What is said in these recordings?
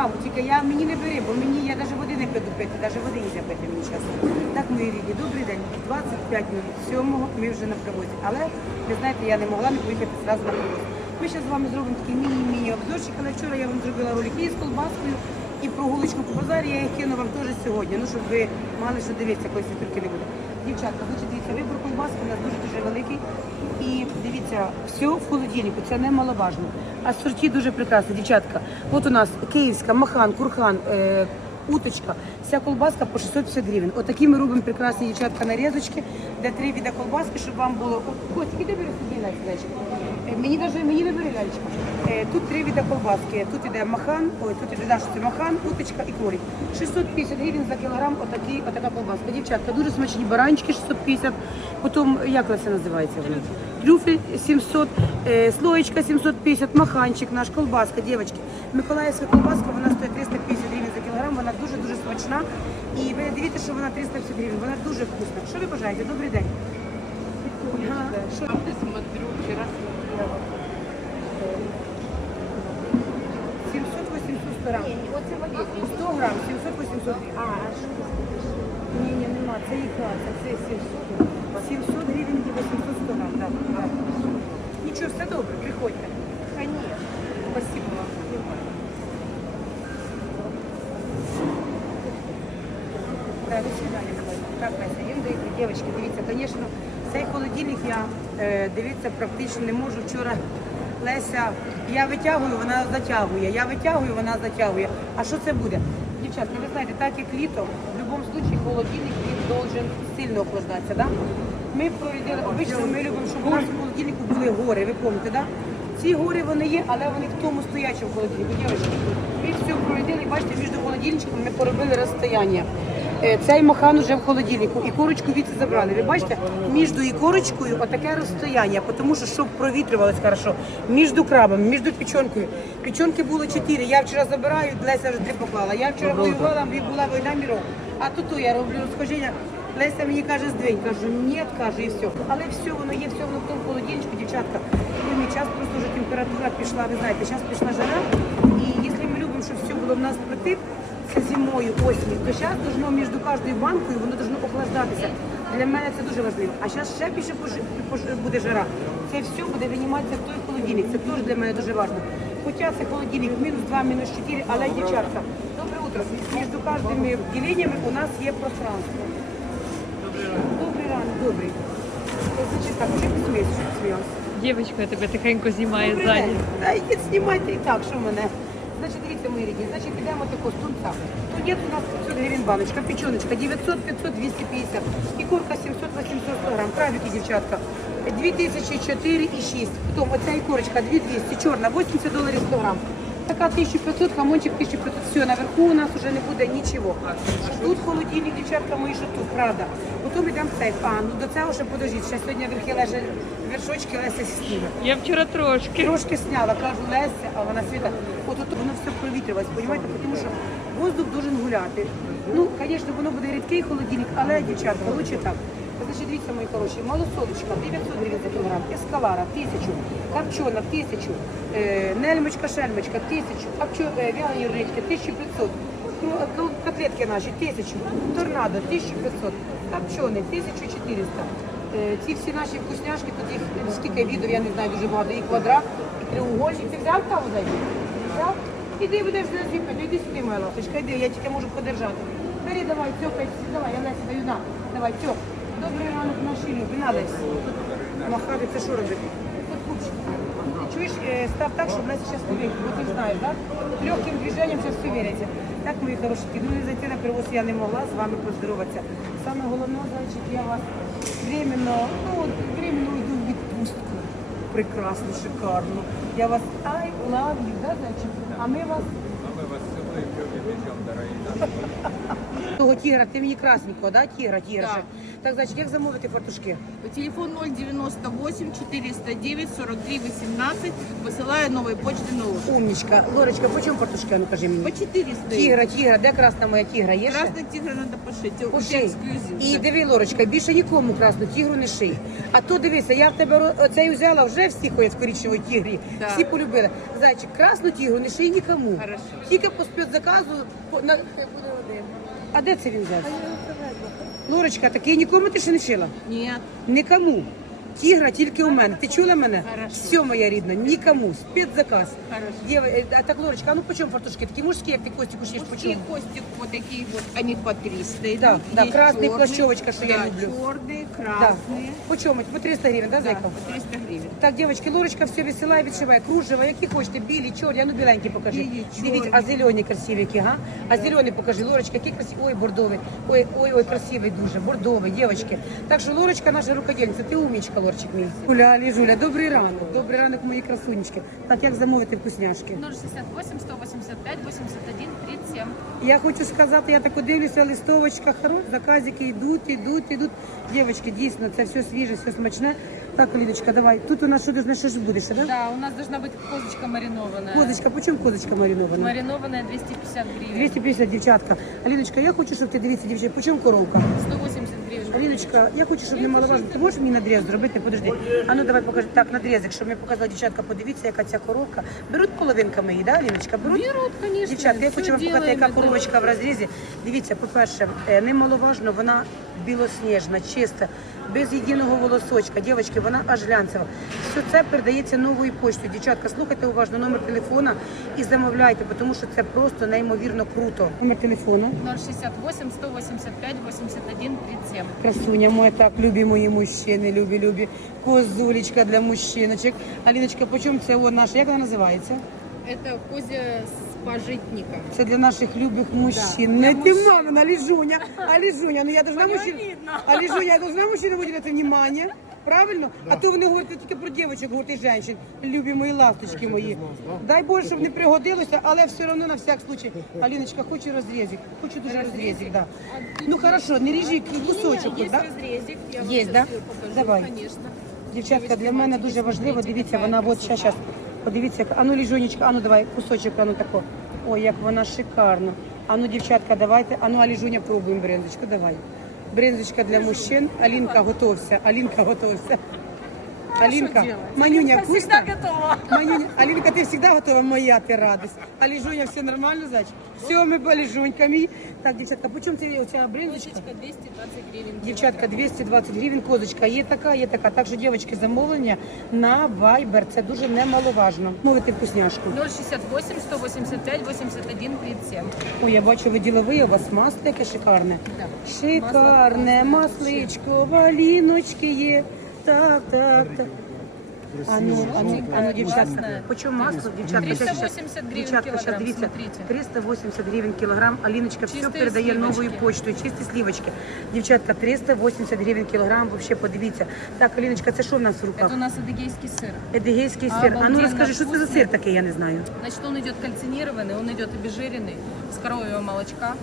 Вау, тільки я мені не бери, бо мені я навіть води не піду пити, навіть води не пити мені чесно. Так, мої рідні, добрий день. 25 минут сьомого ми вже на привозі. Але ви знаєте, я не могла не поїхати зразу на привоз. Ми зараз з вами зробимо такий міні-міні обзорчик, але вчора я вам зробила ролики з колбаскою і прогулочку по базарі. Я їх кину вам теж сьогодні. Ну щоб ви мали що дивитися, коли світурки не буде. Дівчатка, значить, дивіться, вибор колбаски у нас дуже дуже великий. І дивіться, все в холодильнику, це немаловажно. А сорті дуже прекрасні, дівчатка. От у нас київська, махан, курхан, е, уточка. Вся колбаска по 650 гривень. Отакі ми робимо прекрасні дівчатка нарізочки, де три віда колбаски, щоб вам було. Котик, іди бери собі на Е, Мені даже мені не бери лялечка. Е, Тут три віда колбаски. Тут іде махан, ой, тут іде це махан, уточка і кролик. 650 гривень за кілограм, отакі, отака колбаска. Дівчатка, дуже смачні баранчики 650. Потім, як це називається? Трюфель 700, е, слоєчка 750, маханчик наш, колбаска, дівчатки. Миколаївська колбаска, вона стоїть 350 гривень за кілограм, вона дуже-дуже смачна. І ви дивіться, що вона 350 гривень, вона дуже вкусна. Що ви бажаєте? Добрий день. Ага, смотрю, вчера смотрела. 700-800 грам. 100 грам, 700-800 А, а что ты смотришь? Ні, ні, нема, це ікра, це, це 700. 700 гривень і 800 100 грам, так. так. Нічого, все добре, приходьте. Конечно. Спасибо вам. Да, до свидания, давай. Так, Леся, їм дають, дівчатки, дивіться, звісно, цей холодильник я е, дивіться практично не можу. Вчора Леся, я витягую, вона затягує, я витягую, вона затягує. А що це буде? Дівчатки, ви знаєте, так як літо, в будь-якому випадку холодильник він должен сильно охлаждатися, да? Ми проведели, обично ми любимо, щоб у нас в холодильнику були гори, ви пам'ятаєте, да? Ці гори вони є, але вони в тому стоячому холодильнику. Дівчатки, ми все проведели, бачите, між холодильничками ми поробили розстояння. Е, Цей махан уже в холодильнику, і корочку від забрали. Ви бачите, між і корочкою отаке розстояння, тому що щоб провітрювалось хорошо, між крабами, між печенкою. Печенки було чотири. Я вчора забираю, Леся вже три поклала. Я вчора воювала, мені була війна міров. А тут то я роблю розхожіння. Леся мені каже, здвинь, кажу, ні, каже, і все. Але все, воно є, все воно в тому холодильничку, дівчатка. І мій час просто вже температура пішла, ви знаєте, зараз пішла жара. І якщо ми любимо, щоб все було в нас притик, це зимою, осінню, то зараз должно між кожною банкою воно должно охлаждатися. Для мене це дуже важливо. А зараз ще більше буде жара. Це все буде виніматися в той холодильник. Це теж для мене дуже важливо. Хоча це холодильник мінус 2, мінус 4, але дівчатка, добре утро. Між кожними відділеннями у нас є пространство. Добрий ранок, добрий. Що ти смієшся, що ти тебе тихенько знімає Добрий ззаді. Та йдіть, знімайте і так, що мене. Значить, дивіться, мої рідні, підемо такой з тунця. Тунець у нас 500 гривень баночка, печеночка 900, 500, 250. І курка 700, 800, 100 грам. Крабики, дівчатка, 2004 і 6. Потім оця і курочка 2200, чорна, 80 доларів 100 грам. Така 1500, хамончик 1500. Все, наверху у нас вже не буде нічого. Тут холодильник, дівчатка мої, що тут, правда. Потім йдемо в сейф. А, ну до цього ще подождіть. Ще сьогодні верхи лежать вершочки Леся сніме. Я вчора трошки. Трошки сняла, кажу Леся, а вона світа. От тут воно все провітрювалось, розумієте, тому що воздух должен гуляти. Ну, звісно, воно буде рідкий холодильник, але, дівчатка, лучше так. Значить, дивіться, мої хороші, малосолочка 900 гривень за кілограм, ескалара 1000, копчена 1000, е, нельмочка, шельмочка 1000, копчо, е, вялені речки 1500, Кру- кру- котлетки наші 1000, торнадо 1500, копчений 1400. Е, Ці всі наші вкусняшки, тут їх скільки відео, я не знаю дуже багато, і квадрат, і треугольник. Ти взяв зайти? Взяв? Іди будеш на звіпити, іди сюди, моя ласточка, іди, я тільки можу подержати. Бери, давай, тьопай, давай, я Лесі даю на. Давай, тьоп. Добрий ранок наші любі, на Махати, це що робити? Чуєш, е, став так, щоб Леся зараз повірить, бо ти знаєш, так? Легким движенням зараз все віриться. Так, мої хороші, ну не зайти на привоз я не могла з вами поздороватися. Саме головне, зайчик, я вас временно, ну, временно йду в відпустку. Прекрасно, шикарно. Я вас I love you, да, зайчик? А ми вас того тігра, ти мені красненького, да, тігра, тігра. Так. ще. Так, значить, як замовити фартушки? Телефон 098 409 43 18. Высылаю новой почты на ложь. Умнічка. Лорочка, по чому фартушки, ну кажи мені? По 400. Тігра, тігра, де красна моя тігра? Є ще? Красный тигр надо пошить. У Поший. эксклюзив. І диви, Лорочка, більше нікому красну тігру не ший. А то дивися, я в тебе ро- оцей взяла, вже всі ходять в коричневій тігрі. Так. Всі полюбили. Зайчик, красну тігру не ший нікому. Хорошо. Тільки по спецзаказу. по- на- А де це він взяв? Лорочка, такий нікому ти ще не шила? Нет. Нікому. Тігра тільки у мене. Ти чула мене? Хорошо. Все, моя рідна, нікому. Спецзаказ. Хорошо. Дєва, е, а так, Лорочка, а ну по чому фартушки? Такі мужські, як ти Костік кушаєш, по Мужские чому? кости вот такие вот, они по 300 идут. Да, да, Есть красный черные, плащевочка, что я да, люблю. черные, Да. красные. По чому? По 300 гривень, да, Да, зайка? по 300 гривен. Так, дівчатки, Лорочка все висилає, відшиває. Кружева, які хочете, білі, чорні, а ну біленькі покажи. Білі, чорні. Дивіться, а зелені красиві які, га? А зелені покажи, Лорочка, які красиві. Ой, бордовий. Ой, ой, ой, красивий дуже, бордовий, дівчатки. Так що Лорочка наша рукодільниця, ти умічка, Лорчик мій. Гуля, Ліжуля, добрий ранок, добрий ранок, мої красунечки. Так, як замовити вкусняшки? 068, 185, 81, 37. Я хочу сказати, я так дивлюся, листовочка, хорош, заказики йдуть, йдуть, йдуть. Дівчатки, дійсно, це все свіже, все смачне. Так, Лидочка, давай. Тут у нас что-то, знаешь, что будешь, да? Да, у нас должна быть козочка маринованная. Козочка, почем козочка маринованная? Маринованная 250 гривен. 250, девчатка. Алиночка, я хочу, чтобы ты, дивіться, дівчатка, почем коровка? 100 Аліночка, я хочу, щоб не маловажно. Ти можеш мені надріз зробити? Подожди. А ну давай покажи. Так, надрізик, щоб ми показала дівчатка, подивіться, яка ця коровка. Беруть половинками її, да, Аліночка? Беруть? Берут, конечно. Дівчатка, я хочу вам показати, яка это. коровочка в розрізі. Дивіться, по-перше, е, немаловажно, вона білосніжна, чиста, без єдиного волосочка. Дівчатки, вона аж глянцева. Все це передається новою поштою. Дівчатка, слухайте уважно номер телефона і замовляйте, тому що це просто неймовірно круто. Номер телефону. 068, 185, 81, 37. Красуня моя, так, любі мої мужчини, любі, любі. Козулечка для мужчиночек. Аліночка, почем це о, наша, як вона називається? Это козя с. Це для наших любих мужчин. Не ти мамина, Ліжуня. А Ліжуня, ну я должна мужчина мужчин... А Ліжуня, я должна мужчинам виділяти внимание. Правильно? А то вони говорять тільки про дівчинок, говорять і жінок. Любі мої ласточки мої. Дай Боже, щоб не пригодилося, але все одно на всяк случай. Аліночка, хочу розрізик. Хочу дуже розрізик, да. Ну хорошо, не ріжи кусочок. Есть да? разрезик. Я вам да? покажу, Давай. Конечно. Дівчатка, для мене дуже важливо, дивіться, вона от щас, щас. Подивіться, як, а ну ліжонечка, а ну давай, кусочок, а ну тако. Ой, як вона шикарна. А ну, дівчатка, давайте, а ну, а ліжуня пробуємо брензочку, давай. Брензочка для мужчин. Алінка, готовся, Алінка, готовся. Алінка, Манюня, вкусно? готова. Манюня, Алінка, ти завжди готова, моя ти радость. А Ліжуня, все нормально, зач? Все, ми по Ліжунька. Так, дівчатка, по чому це оця брензочка? Козочка 220 гривен. Дівчатка, 220 гривень козочка. Є така, є така. Так що, дівчатки, замовлення на Viber. Це дуже немаловажно. Мовити вкусняшку. 068, 185, 81, 37. Ой, я бачу, ви діловий, у вас масло яке шикарне. Да. Шикарне масличко, валіночки є Так, так, так. А ну, а ну, а ну, дівчатка, Класне. по чому масло, дівчатка? 380 гривень Дівчатка, кілограм, щас дивіться, смотрите. 380 гривень кілограм. Аліночка все Чистые передає новою сливочки. почтою, чисті слівочки. Дівчатка, 380 гривень кілограм, вообще подивіться. Так, Аліночка, це що в нас в руках? Это у нас адыгейский сыр. Едигейський сир. А ну Обалденно розкажи, що це за вкусний. сир такий, я не знаю. Значит, он идет кальцинированный, он идет обезжиренный, с коровьего молочка.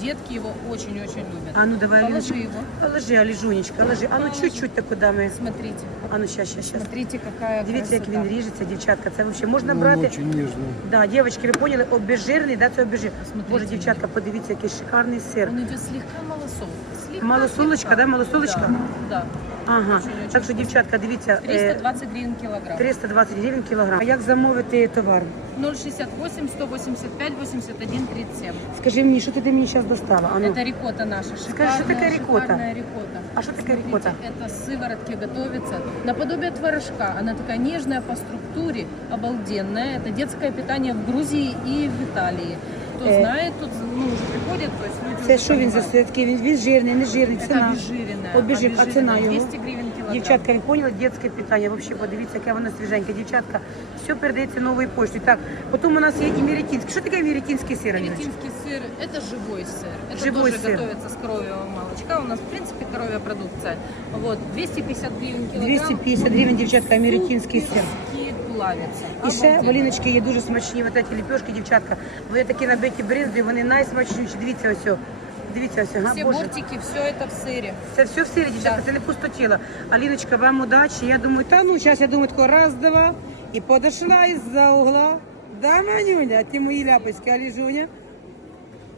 Детки его очень-очень любят. А ну давай, Положи Аліночка. его. Положи, Алижунечка, ложи. А ну чуть-чуть таку даме. Смотрите. А ну щас, щас, щас. Смотрите, какая Дивіться, як красота. він ріжеться, дівчатка. Це взагалі можна Ну, брати. очень нежно. Да, дівчатки, ви поняли, обезжирный, да, це обезжир. Смотрите. Боже, девчатка, дівчатка, подивіться, який шикарний сир. Он идет слегка малосолка. Слегка, Малосолочка, слегка. да, малосолочка? Да, Ага. Очень-очень Так що, дівчатка, дивіться, да. е, 320 гривен килограмм. 320 гривень кілограм. А як замовити товар? 068, 185, 81, 37. Скажи мені, що ти мені зараз достала? А ну. Это рикота наша. Шикарная, что такое рикотта? шикарная рикотта. А що таке Смотрите, рикота? Это с сыворотки готовится. Наподобие творожка. Она такая нежная по структуре, обалденная. Это детское питание в Грузии и в Италии. Кто Э, знает, тут ну, уже приходят, то есть люди Це уже що він за понимают. сир такий? Він, він жирний, не жирний, Это ціна. обезжиренная. Обезжир- а ціна його? 200 гривен килограмм. Дівчатка, ви поняли дитяче питання? Вообще, подивіться, яке воно свіженьке. Дівчатка, все передається новою поштою. Так, потім у нас є і мірітінський. Що таке мірітінський сир? Аліночка? Аргентинский сыр – это живой сыр. Это Живой тоже сыр. готовится с коровьего молочка. У нас, в принципе, коровья продукция. Вот, 250 гривен килограмм. 250 гривень, дівчатка, мірітінський сир. Суперский. І ще валіночки є дуже смачні, вот ці ліпешки, дівчатка. Вони такі набиті бринзою, вони найсмачніші. Дивіться ось. Дивіться ось, ага, Все боже. бортики, все это в сыре. Це все в сирі, дівчатка, Да. це не пустотіло. Аліночка, вам удачі. Я думаю, та ну, зараз я думаю, тако раз, два, і подошла із-за угла. Да, Манюня, ти мої ляпочки, Аліжуня.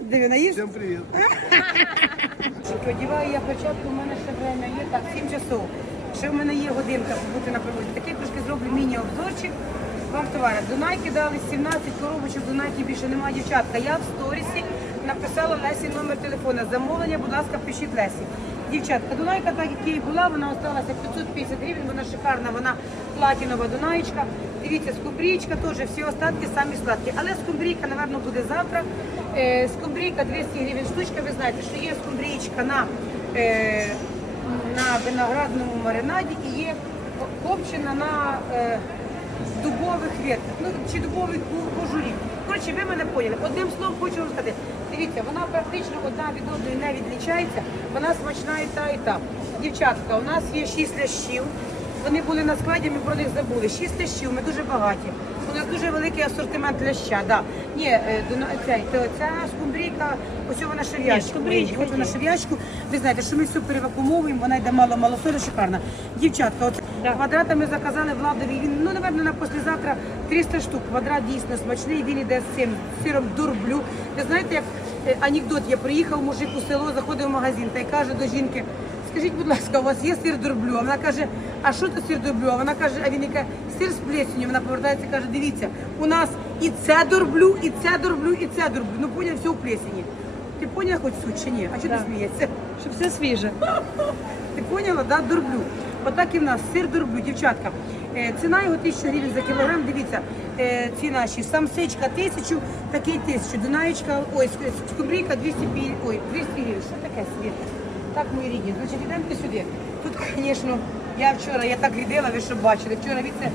Диви, наївся? Всем привет. Одіваю я перчатку, у мене ще время є, так, 7 часов. Ще в мене є годинка побути на приводі. Такий трошки зроблю міні-обзорчик. Вам товари. Дунайки дали 17 коробочок, Дунайки більше немає дівчатка. Я в сторісі написала Лесі номер телефона. Замовлення, будь ласка, пишіть Лесі. Дівчатка, Дунайка, так як і була, вона осталася 550 гривень, вона шикарна, вона платінова Дунаєчка. Дивіться, скумбрійка теж, всі остатки самі сладкі. Але скумбрійка, напевно, буде завтра. Е, скумбрійка 200 гривень штучка. Ви знаєте, що є скумбрійка на, е, на виноградному маринаді і є копчена на е, дубових ветках, ну чи дубових ку- кожурі. Коротше, ви мене поняли. Одним словом хочу вам сказати. Дивіться, вона практично одна від одної не відлічається, вона смачна і та, і та. Дівчатка, у нас є шість лящів. Вони були на складі, ми про них забули. Шість лящів, ми дуже багаті. У нас дуже великий асортимент ляща. Да. Ні, е, цей, то ця скумбрійка, ось вона ще в ящику. скумбрійка Ось вона є. ще в ящику. Ви знаєте, що ми все перевакуумовуємо, вона йде мало мало соля, шикарна. Дівчатка, от Да. квадрата ми заказали Владові. Він, ну, напевно, на послезавтра 300 штук. Квадрат дійсно смачний, він іде з цим сиром дурблю. Ви знаєте, як е, анекдот, я приїхав мужик у село, заходив в магазин та й каже до жінки, скажіть, будь ласка, у вас є сир дурблю? А вона каже, а що це сир дурблю? А вона каже, а він яка сир з плесенью. Вона повертається і каже, дивіться, у нас і це дурблю, і це дурблю, і це дурблю. Ну, поняв, все у плесені. Ти поняла хоч суть чи ні? А чого Да. ти смієшся? Щоб все свіже. Ти поняла, да? Дурблю. Отак і в нас сир дурблю, дівчатка. Е, ціна його 1000 гривень за кілограм. Дивіться, е, ці наші самсичка 1000, такий 1000. Дунаєчка, ой, ск- скумбрійка 250, ой, 200 гривень. Що таке світа? Так, мої рідні. Значить, йдемте сюди. Тут, звісно, я вчора, я так рідила, ви що бачили. Вчора від це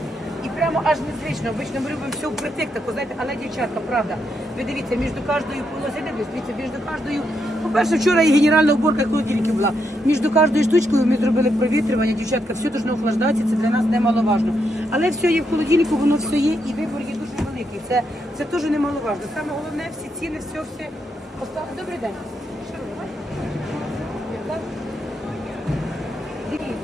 і прямо аж незвично. Обично ми любимо все впритик, таку, знаєте, але дівчатка, правда. Ви дивіться, між кожною полосою, дивіться, між кожною. По-перше, вчора і генеральна уборка холодильників була. Між кожною штучкою ми зробили провітрювання, дівчатка, все должно охлаждатися, це для нас немаловажно. Але все є в холодильнику, воно все є, і вибор є дуже великий. Це, це теж немаловажно. Саме головне, всі ціни, все, все. Остав... Добрий день. Так? Дивіться.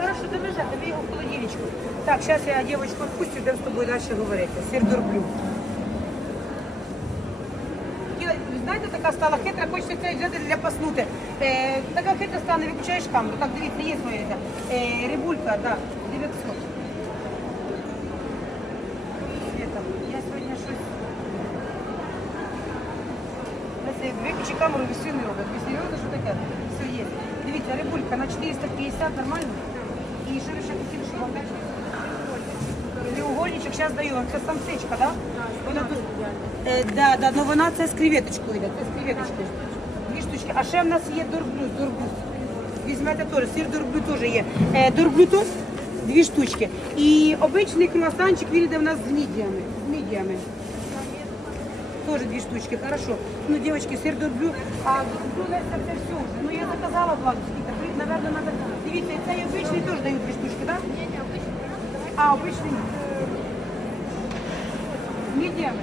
Хорошо, довезете, ви його в холодильничку. Так, зараз я дівчинку відпустю, йдемо з тобою далі говорити. Сир дурблю. Знаєте, така стала хитра, хочеться це взяти для паснути. Е, така хитра стане, виключаєш камеру. Так, дивіться, є моя ця. Е, рибулька, да, 900. Света, я сьогодні щось... Леся, виключи камеру, веси не робить. Ви серйозно, що таке? Все є. Дивіться, рибулька на 450, нормально? І що ви ще хотіли, щоб вам дати? Треугольничок, зараз даю вам. Це самсичка, так? Да? Вона тут... Е, да, да, ну вона це з креветочкою йде, це з креветочкою. Дві штучки. А ще в нас є дорблю, дорблю. Візьмете теж, сир дорблю теж є. Е, дорблю тут дві штучки. І обичний круасанчик, він йде в нас з мідіями. З мідіями. Тоже дві штучки, хорошо. Ну, девочки, сир дорблю, а дорблю Леся, це все вже. Ну, я заказала Владу, скільки, ви, наверное, надо... Дивіться, і цей обичний теж дають дві штучки, так? Да? Ні, не обичний. А, обичний? З мідіями?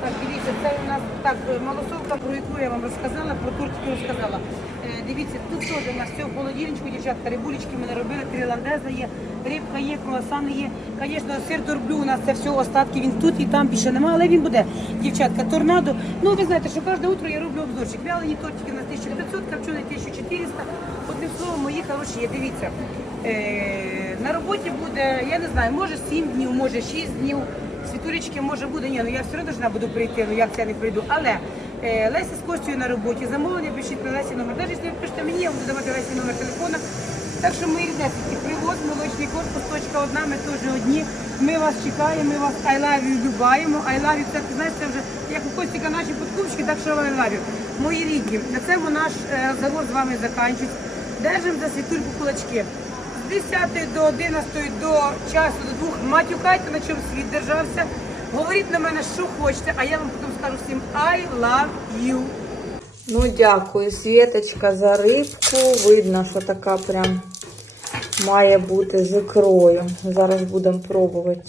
Так, дивіться, це у нас так, малосовка малосолка, про яку я вам розказала, про тортики розказала. Е, дивіться, тут теж у нас все в холодильничку, дівчатка, рибулечки ми не робили, три ландеза є, рибка є, круасани є. Звісно, сир дорблю, у нас це все остатки, він тут і там більше немає, але він буде. Дівчатка, торнадо. Ну, ви знаєте, що кожне утро я роблю обзорчик. Вялені тортики на 1500, копчені 1400. Одним словом, мої хороші є, дивіться. Е, на роботі буде, я не знаю, може 7 днів, може 6 днів. Світулечки може буде, ні, ну я все одно буду прийти, ну як це не прийду. Але Леся з Костю на роботі, замовлення пишіть на Лесі номер. Навіть ви пишете мені, я буду давати Лесі номер телефона. Так що ми рідесенькі, привоз, молочний корпус, точка одна, ми теж одні. Ми вас чекаємо, ми вас I love you любаємо. I love you, це, ти знаєш, це вже як у Костіка наші подкупчики, так що I love you. Мої рідні, на цьому наш е, розговор з вами закінчується. Держимо за світульку кулачки. З 10 до 11 до часу, до двох матюкайте, на чому світ держався. Говоріть на мене, що хочете, а я вам скажу всім I love you. Ну, дякую, Світочка, за рибку. Видно, що така прям має бути з ікрою. Зараз будемо пробувати.